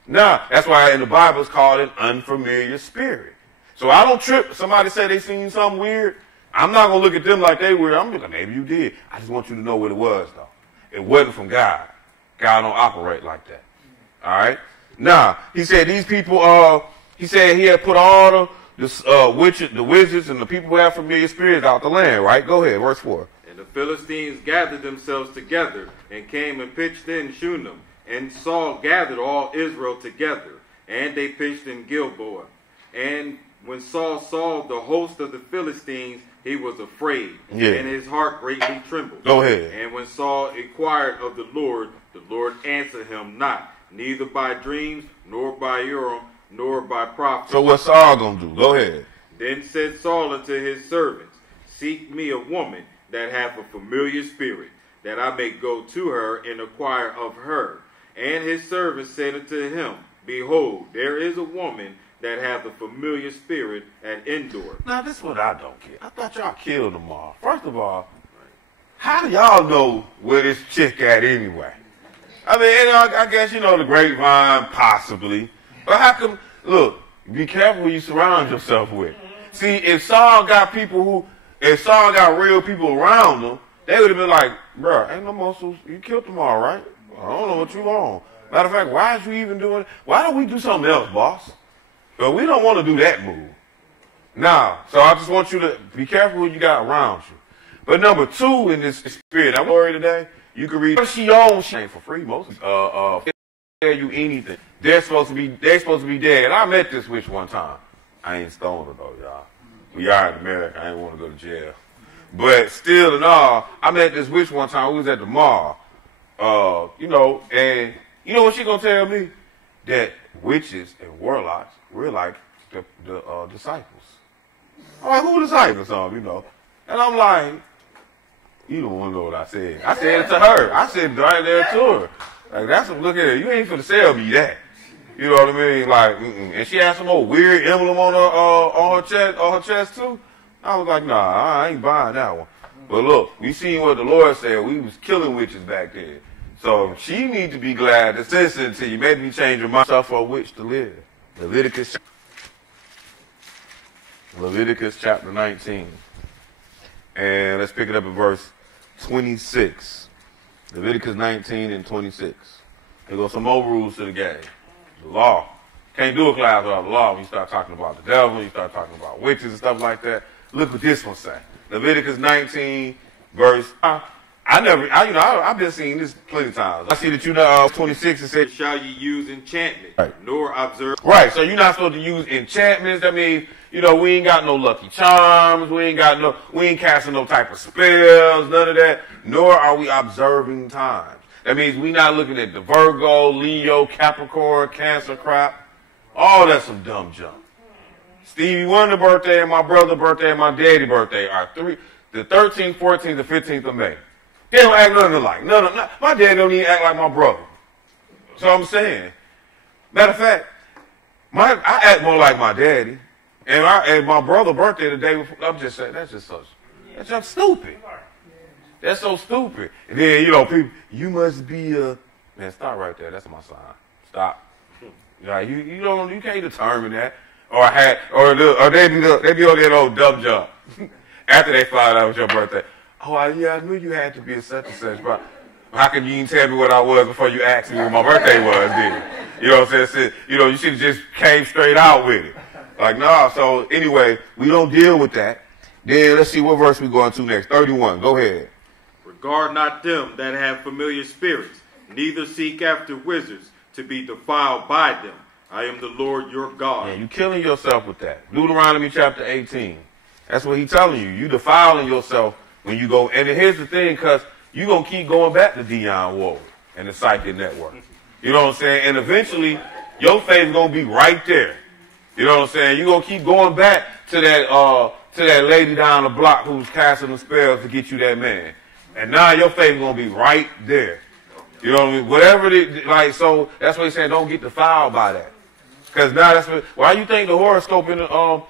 Now, that's why in the Bible it's called an unfamiliar spirit. So I don't trip. Somebody say they seen something weird. I'm not going to look at them like they weird. I'm looking, maybe you did. I just want you to know what it was, though. It wasn't from God. God don't operate like that. All right? Now, he said these people, he said he had put all the wizards and the people who have familiar spirits out the land, right? Go ahead, verse 4. And the Philistines gathered themselves together and came and pitched in Shunem. And Saul gathered all Israel together, and they pitched in Gilboa. And when Saul saw the host of the Philistines, he was afraid, and his heart greatly trembled. Go ahead. And when Saul inquired of the Lord answered him not, neither by dreams, nor by Urim, nor by prophecy. So what's Saul going to do? Go ahead. Then said Saul unto his servants, Seek me a woman that hath a familiar spirit, that I may go to her and inquire of her. And his servants said unto him, Behold, there is a woman that hath a familiar spirit at Endor. Now, this is what I don't get. I thought y'all killed them all. First of all, how do y'all know where this chick at anyway? I mean, I guess, the grapevine, possibly. But how come, look, be careful who you surround yourself with. See, if Saul got real people around him, they would have been like, bruh, ain't no muscles. You killed them all, right? I don't know what you want. Matter of fact, why is you even doing it? Why don't we do something else, boss? But we don't want to do that move. Now, so I just want you to be careful who you got around you. But number 2 in this spirit, I'm worried today, you can read, she owns, she ain't for free, most tell you anything. They're supposed to be dead. And I met this witch one time. I ain't stoned her though, y'all. We are in America. I ain't want to go to jail. But still and all, I met this witch one time. We was at the mall. You know, and you know what she gonna tell me? That witches and warlocks were like the disciples. I'm like, who disciples are, you know? And I'm like, you don't want to know what I said. I said it to her. I said it right there to her. Like, that's what, look at it. You ain't finna sell me that. You know what I mean? Like, and she had some old weird emblem on her chest too. I was like, nah, I ain't buying that one. But look, we seen what the Lord said. We was killing witches back then. So she need to be glad to listen to you. Maybe you change your mind for a witch to live. Leviticus chapter 19. And let's pick it up at verse 26. Leviticus 19 and 26. There go some more rules to the game. The law. Can't do a class without the law when you start talking about the devil, you start talking about witches and stuff like that. Look what this one say. Leviticus 19, verse. I've been seeing this plenty of times. I see that 26 it says, shall you use enchantment, right, nor observe. Right, so you're not supposed to use enchantments. That means, you know, we ain't got no lucky charms. We ain't casting no type of spells, none of that. Nor are we observing times. That means we not looking at the Virgo, Leo, Capricorn, Cancer crap. All that's some dumb junk. Stevie Wonder birthday and my brother's birthday and my daddy's birthday are the 13th, 14th, and 15th of May. They don't act nothing alike. My dad don't even act like my brother. So I'm saying. Matter of fact, I act more like my daddy. And my brother's birthday the day before. I'm just saying, that's just stupid. That's so stupid. And then, you know, people, you must be man, stop right there. That's my sign. Stop. Like, you can't determine that. Or they be on that old dumb job. After they find out it was your birthday. Oh, yeah, I knew you had to be a such and such, but how can you even tell me what I was before you asked me what my birthday was then? You know what I'm saying? You know, you should have just came straight out with it. Like, nah, so anyway, we don't deal with that. Then let's see what verse we going to next. 31, go ahead. Regard not them that have familiar spirits, neither seek after wizards to be defiled by them. I am the Lord your God. Yeah, you killing yourself with that. Deuteronomy chapter 18. That's what he's telling you. You defiling yourself when you go. And here's the thing, because you're going to keep going back to Dionne Warwick and the Psychic Network. You know what I'm saying? And eventually, your faith is going to be right there. You know what I'm saying? You're going to keep going back to that lady down the block who's casting the spells to get you that man. And now your faith is going to be right there. You know what I mean? Whatever it like, so that's what he's saying, don't get defiled by that. Because now that's what, why you think the horoscope in the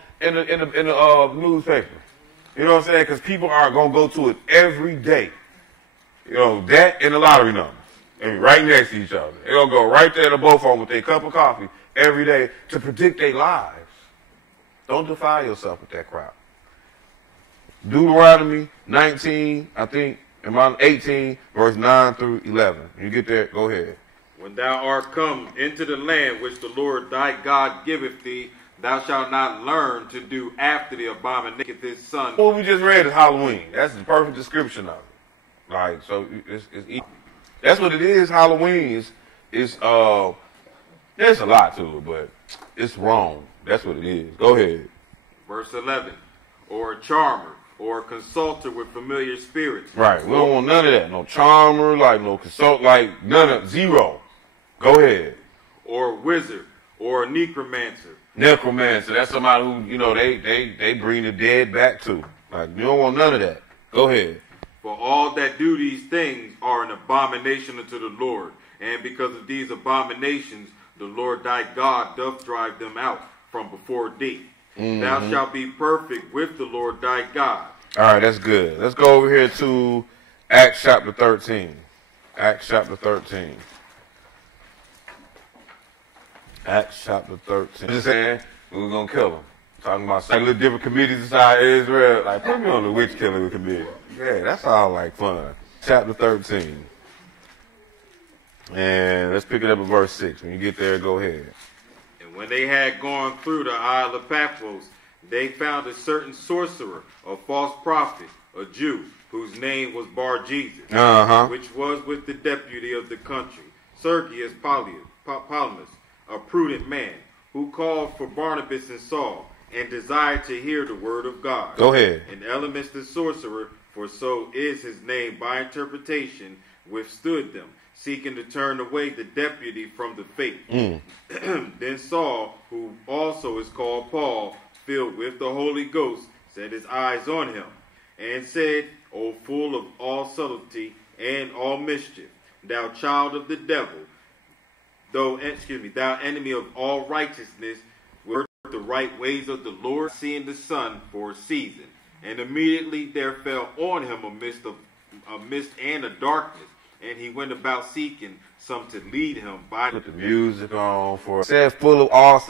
newspaper? You know what I'm saying? Because people are going to go to it every day. You know, that and the lottery numbers. And right next to each other. They're going to go right there to both of them with their cup of coffee every day to predict their lives. Don't defile yourself with that crap. Deuteronomy 19, I think, around 18, verse 9 through 11. When you get there, go ahead. When thou art come into the land which the Lord thy God giveth thee, thou shalt not learn to do after the abomination of his son. What we just read is Halloween. That's the perfect description of it. Like, so it's that's what it is. Halloween is there's a lot to it, but it's wrong. That's what it is. Go ahead. Verse 11. Or a charmer, or a consulter with familiar spirits. Right. We don't want none of that. No charmer, like no consult, like none of zero. Go ahead. Or a wizard, or a necromancer. Necromancer. That's somebody who, you know, they bring the dead back to. Like, you don't want none of that. Go ahead. For all that do these things are an abomination unto the Lord. And because of these abominations, the Lord thy God doth drive them out from before thee. Mm-hmm. Thou shalt be perfect with the Lord thy God. All right, that's good. Let's go over here to Acts chapter 13. Acts chapter 13. Acts chapter 13. Just saying, we were going to kill them. Talking about like little different committees inside Israel. Like, put me on the witch killing committee. Yeah, that's all like fun. Chapter 13. And let's pick it up at verse 6. When you get there, go ahead. And when they had gone through the Isle of Paphos, they found a certain sorcerer, a false prophet, a Jew, whose name was Bar-Jesus, which was with the deputy of the country, Sergius Paulus, a prudent man, who called for Barnabas and Saul, and desired to hear the word of God. Go ahead. And Elymas the sorcerer, for so is his name, by interpretation, withstood them, seeking to turn away the deputy from the faith. Then Saul, who also is called Paul, filled with the Holy Ghost, set his eyes on him, and said, O full of all subtlety and all mischief, thou child of the devil, thou enemy of all righteousness, work the right ways of the Lord, seeing the sun for a season. And immediately there fell on him a mist and a darkness, and he went about seeking some to lead him by. Put the music on for it. Said full of all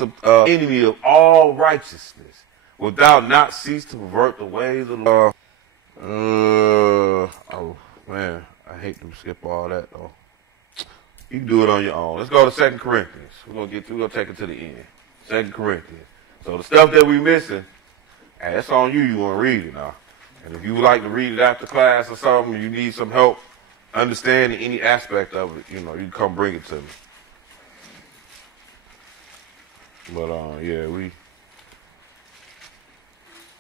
enemy of all righteousness, without not cease to pervert the ways of the Lord. Oh man, I hate to skip all that though. You can do it on your own. Let's go to 2 Corinthians. We're gonna take it to the end. 2 Corinthians. So the stuff that we missing, hey, that's on you. You want to read it now. And if you would like to read it after class or something, you need some help understanding any aspect of it, you know, you can come bring it to me. But yeah, we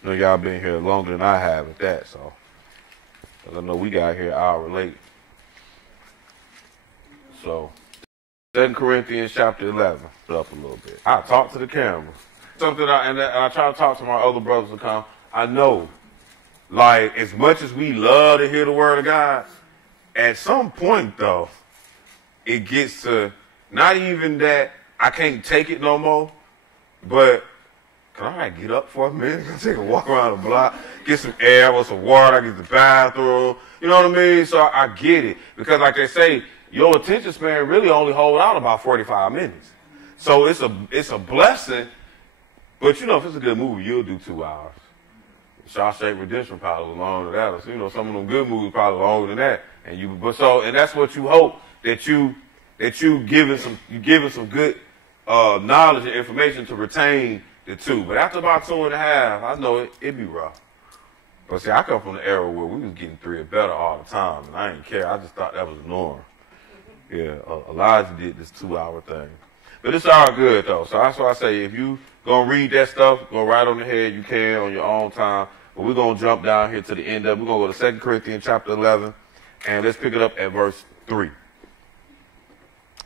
know y'all been here longer than I have at that, so I know we got here an hour late. So 2 Corinthians chapter 11, up a little bit. I talk to the camera. Something and I try to talk to my other brothers to come. I know, like, as much as we love to hear the word of God, at some point though, it gets to not even that I can't take it no more, but can I get up for a minute? Take a walk around the block, get some air with some water, get the bathroom. You know what I mean? So I get it, because like they say, your attention span really only hold out about 45 minutes. So it's a blessing. But you know, if it's a good movie, you'll do 2 hours. Shawshank Redemption probably was longer than that. Or, you know, some of them good movies probably longer than that. And that's what you hope, that you giving some good knowledge and information to retain the 2. But after about 2.5, I know it'd be rough. But see, I come from the era where we was getting 3 or better all the time, and I didn't care. I just thought that was the norm. Yeah, Elijah did this 2-hour thing. But it's all good, though. So that's why I say, if you going to read that stuff, go right on ahead, you can on your own time. But we're going to jump down here to the end of it. We're going to go to 2 Corinthians chapter 11, and let's pick it up at verse 3.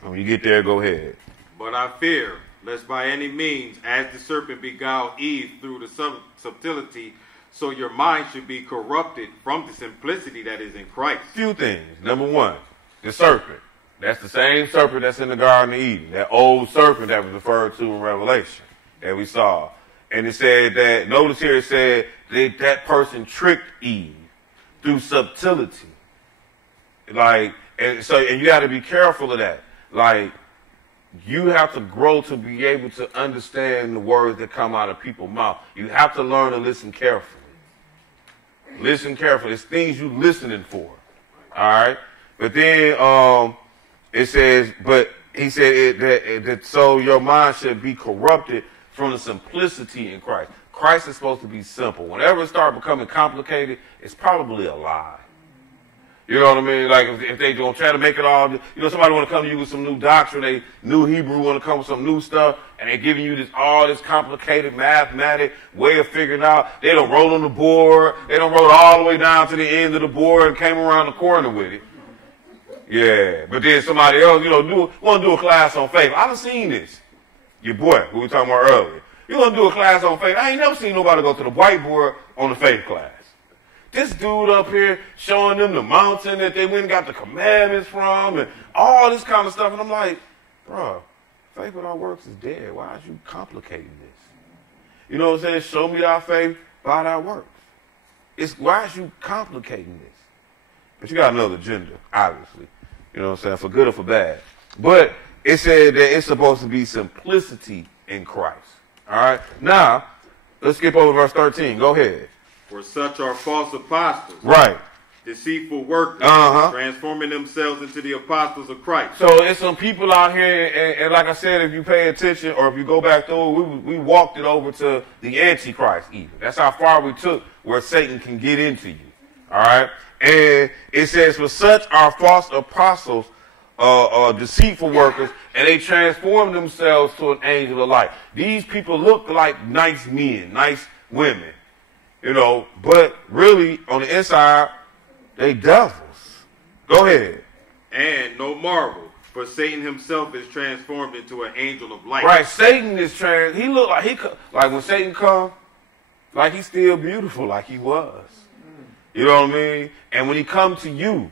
And when you get there, go ahead. But I fear, lest by any means, as the serpent beguiled Eve through the subtlety, so your mind should be corrupted from the simplicity that is in Christ. Few things. Number one, the serpent. That's the same serpent that's in the Garden of Eden. That old serpent that was referred to in Revelation that we saw. And it said that, notice here it said that that person tricked Eve through subtlety. Like, and you got to be careful of that. Like, you have to grow to be able to understand the words that come out of people's mouth. You have to learn to listen carefully. Listen carefully. It's things you listening for. All right? But then it says, but he said that so your mind should be corrupted from the simplicity in Christ. Christ is supposed to be simple. Whenever it starts becoming complicated, it's probably a lie. You know what I mean? Like if they don't try to make it all, you know, somebody want to come to you with some new doctrine, they new Hebrew want to come with some new stuff, and they're giving you all this complicated mathematic way of figuring out. They don't roll on the board. They don't roll all the way down to the end of the board and came around the corner with it. Yeah, but then somebody else, you know, want to do a class on faith. I done seen this. Your boy, who we were talking about earlier. You want to do a class on faith? I ain't never seen nobody go to the whiteboard on the faith class. This dude up here showing them the mountain that they went and got the commandments from and all this kind of stuff. And I'm like, bro, faith without works is dead. Why is you complicating this? You know what I'm saying? Show me thy faith by thy works. Why is you complicating this? But you got another agenda, obviously. You know what I'm saying? For good or for bad. But it said that it's supposed to be simplicity in Christ. All right? Now, let's skip over verse 13. Go ahead. For such are false apostles. Right. Deceitful workers. Transforming themselves into the apostles of Christ. So there's some people out here, and like I said, if you pay attention or if you go back through, we walked it over to the Antichrist even. That's how far we took where Satan can get into you. All right? And it says, for such are false apostles, deceitful workers, and they transform themselves to an angel of light. These people look like nice men, nice women, you know, but really on the inside, they devils. Go ahead. And no marvel, for Satan himself is transformed into an angel of light. Right, Satan is he look like like when Satan come, like he's still beautiful like he was. You know what I mean? And when he come to you,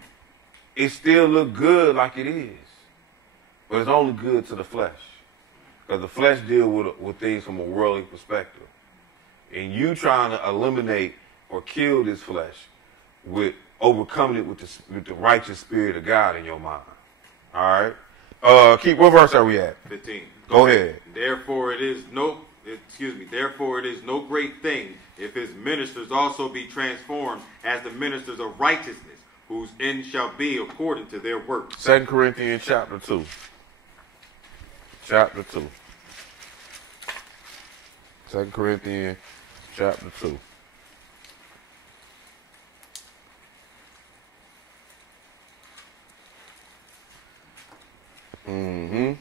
it still look good like it is. But it's only good to the flesh. Because the flesh deal with things from a worldly perspective. And you trying to eliminate or kill this flesh with overcoming it with the righteous spirit of God in your mind. All right? What verse are we at? 15. Go ahead. Therefore it is no great thing if his ministers also be transformed as the ministers of righteousness, whose end shall be according to their works. 2 Corinthians chapter 2. Chapter 2. 2 Corinthians chapter 2. And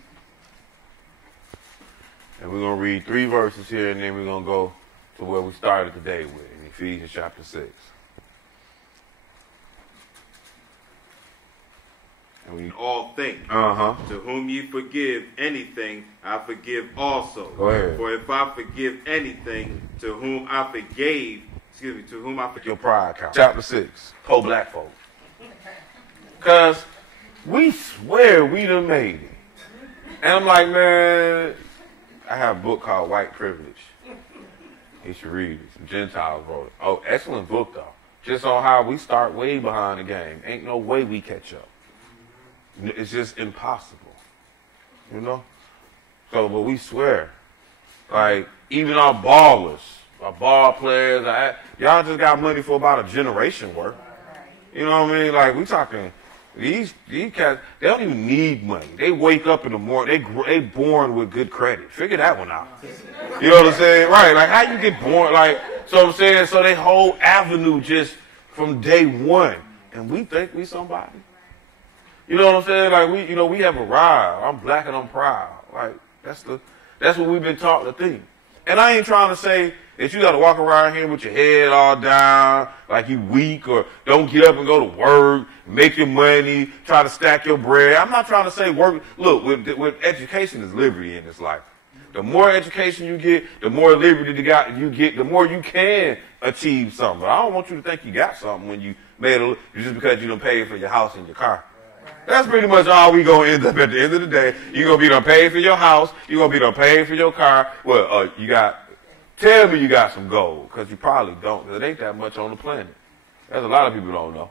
we're going to read 3 verses here, and then we're going to go to where we started today with, in Ephesians chapter 6. And we all think, to whom you forgive anything, I forgive also. Go ahead. For if I forgive anything, to whom I forgave your pride count. Chapter 6. Poor black folk. Because we swear we done made it. And I'm like, man, I have a book called White Privilege. You should read it. Some Gentiles wrote it. Oh, excellent book, though. Just on how we start way behind the game. Ain't no way we catch up. It's just impossible. You know? So, but we swear. Like, even our ballers, our ball players, y'all just got money for about a generation worth. You know what I mean? Like, we talking... These cats, they don't even need money. They wake up in the morning. They born with good credit. Figure that one out. You know what I'm saying? Right. Like, how you get born? Like, so I'm saying, so they whole avenue just from day one. And we think we somebody. You know what I'm saying? Like, we have arrived. I'm black and I'm proud. Like, that's what we've been taught to think. And I ain't trying to say that you got to walk around here with your head all down, like you weak, or don't get up and go to work, make your money, try to stack your bread. I'm not trying to say work. Look, with education is liberty in this life. The more education you get, the more liberty you get, the more you can achieve something. But I don't want you to think you got something when you made it just because you done paid for your house and your car. That's pretty much all we gonna end up at the end of the day. You're gonna be done paid for your house. You're gonna be done paid for your car. Well, tell me you got some gold, because you probably don't, because it ain't that much on the planet. There's a lot of people don't know.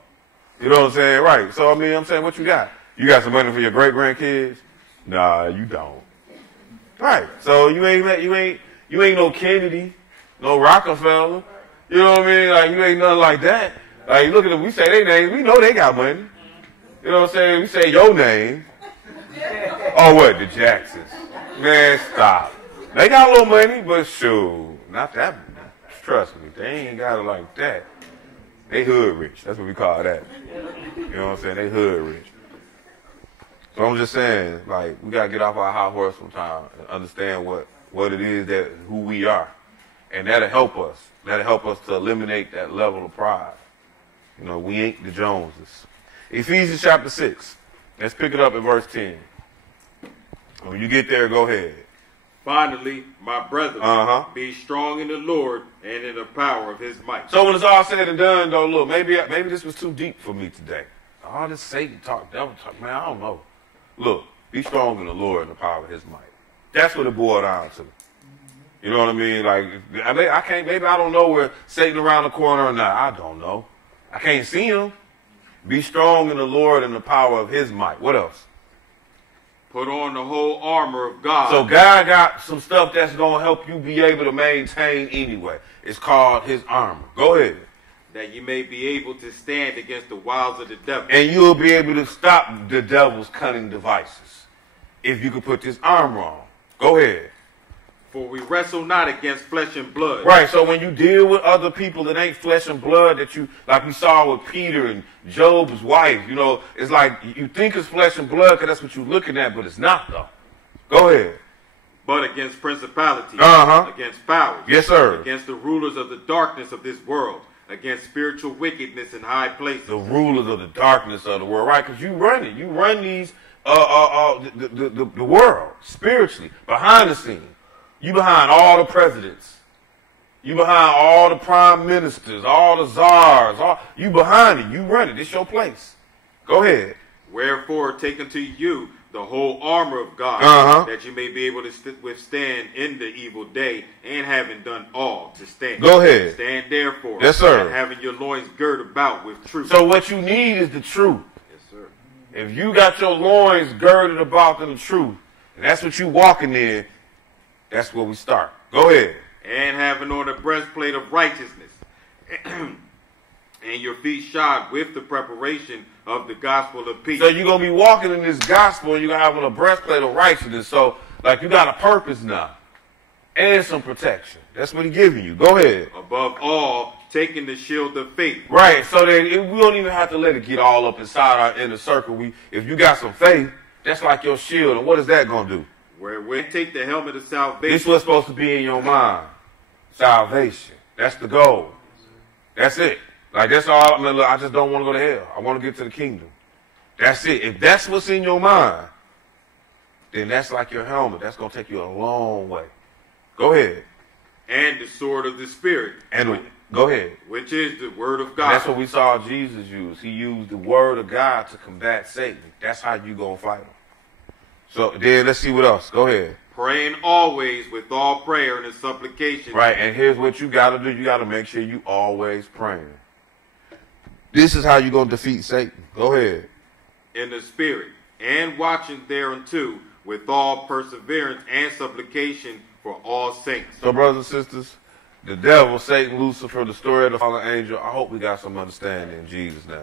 You know what I'm saying? Right. So, I'm saying, what you got? You got some money for your great-grandkids? Nah, you don't. Right. So, you ain't no Kennedy, no Rockefeller. You know what I mean? Like, you ain't nothing like that. Like, look at them. We say their names. We know they got money. You know what I'm saying? We say your name. Oh, what? The Jacksons. Man, stop. They got a little money, but shoot, not that. Trust me, they ain't got it like that. They hood rich. That's what we call that. You know what I'm saying? They hood rich. So I'm just saying, like, we got to get off our high horse sometime and understand what it is who we are. And that'll help us. That'll help us to eliminate that level of pride. You know, we ain't the Joneses. Ephesians chapter 6. Let's pick it up at verse 10. When you get there, go ahead. Finally, my brethren, be strong in the Lord and in the power of his might. So when it's all said and done, though, look, maybe this was too deep for me today. All this Satan talk, devil talk, man, I don't know. Look, be strong in the Lord and the power of his might. That's what it boiled down to. You know what I mean? Like, maybe I don't know where Satan around the corner or not. I don't know. I can't see him. Be strong in the Lord and the power of his might. What else? Put on the whole armor of God. So God got some stuff that's going to help you be able to maintain anyway. It's called his armor. Go ahead. That you may be able to stand against the wiles of the devil. And you'll be able to stop the devil's cunning devices if you can put this armor on. Go ahead. For we wrestle not against flesh and blood. Right, so when you deal with other people that ain't flesh and blood, that you, like we saw with Peter and Job's wife, you know, it's like you think it's flesh and blood because that's what you're looking at, but it's not, though. Go ahead. But against principalities, against powers, yes, sir, against the rulers of the darkness of this world, against spiritual wickedness in high places. The rulers of the darkness of the world, right? Because you run it. You run these, the world, spiritually, behind the scenes. You behind all the presidents. You behind all the prime ministers, all the czars. You behind it. You run it. It's your place. Go ahead. Wherefore, take unto you the whole armor of God, that you may be able to withstand in the evil day, and having done all, to stand. Go ahead. Stand therefore, yes, sir, and having your loins girt about with truth. So what you need is the truth. Yes, sir. If you got your loins girded about in the truth, and that's what you walking in, that's where we start. Go ahead. And having on the breastplate of righteousness, and your feet shod with the preparation of the gospel of peace. So you're going to be walking in this gospel, and you're going to have on a breastplate of righteousness. So, like, you got a purpose now. And some protection. That's what he's giving you. Go ahead. Above all, taking the shield of faith. Right. So that we don't even have to let it get all up inside our inner circle. If you got some faith, that's like your shield. And what is that going to do? Where we take the helmet of salvation. This is what's supposed to be in your mind. Salvation. That's the goal. That's it. Like, that's all. I mean, look, I just don't want to go to hell. I want to get to the kingdom. That's it. If that's what's in your mind, then that's like your helmet. That's going to take you a long way. Go ahead. And the sword of the Spirit. And go ahead. Which is the word of God. That's what we saw Jesus use. He used the word of God to combat Satan. That's how you going to fight him. So then let's see what else. Go ahead. Praying always with all prayer and supplication. Right, and here's what you got to do. You got to make sure you always praying. This is how you're going to defeat Satan. Go ahead. In the Spirit, and watching thereunto with all perseverance and supplication for all saints. So, brothers and sisters, the devil, Satan, Lucifer, the story of the fallen angel, I hope we got some understanding in Jesus' name.